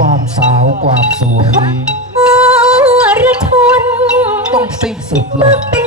ความสาวความสวย อรทนต้องสิ้นสุดเลย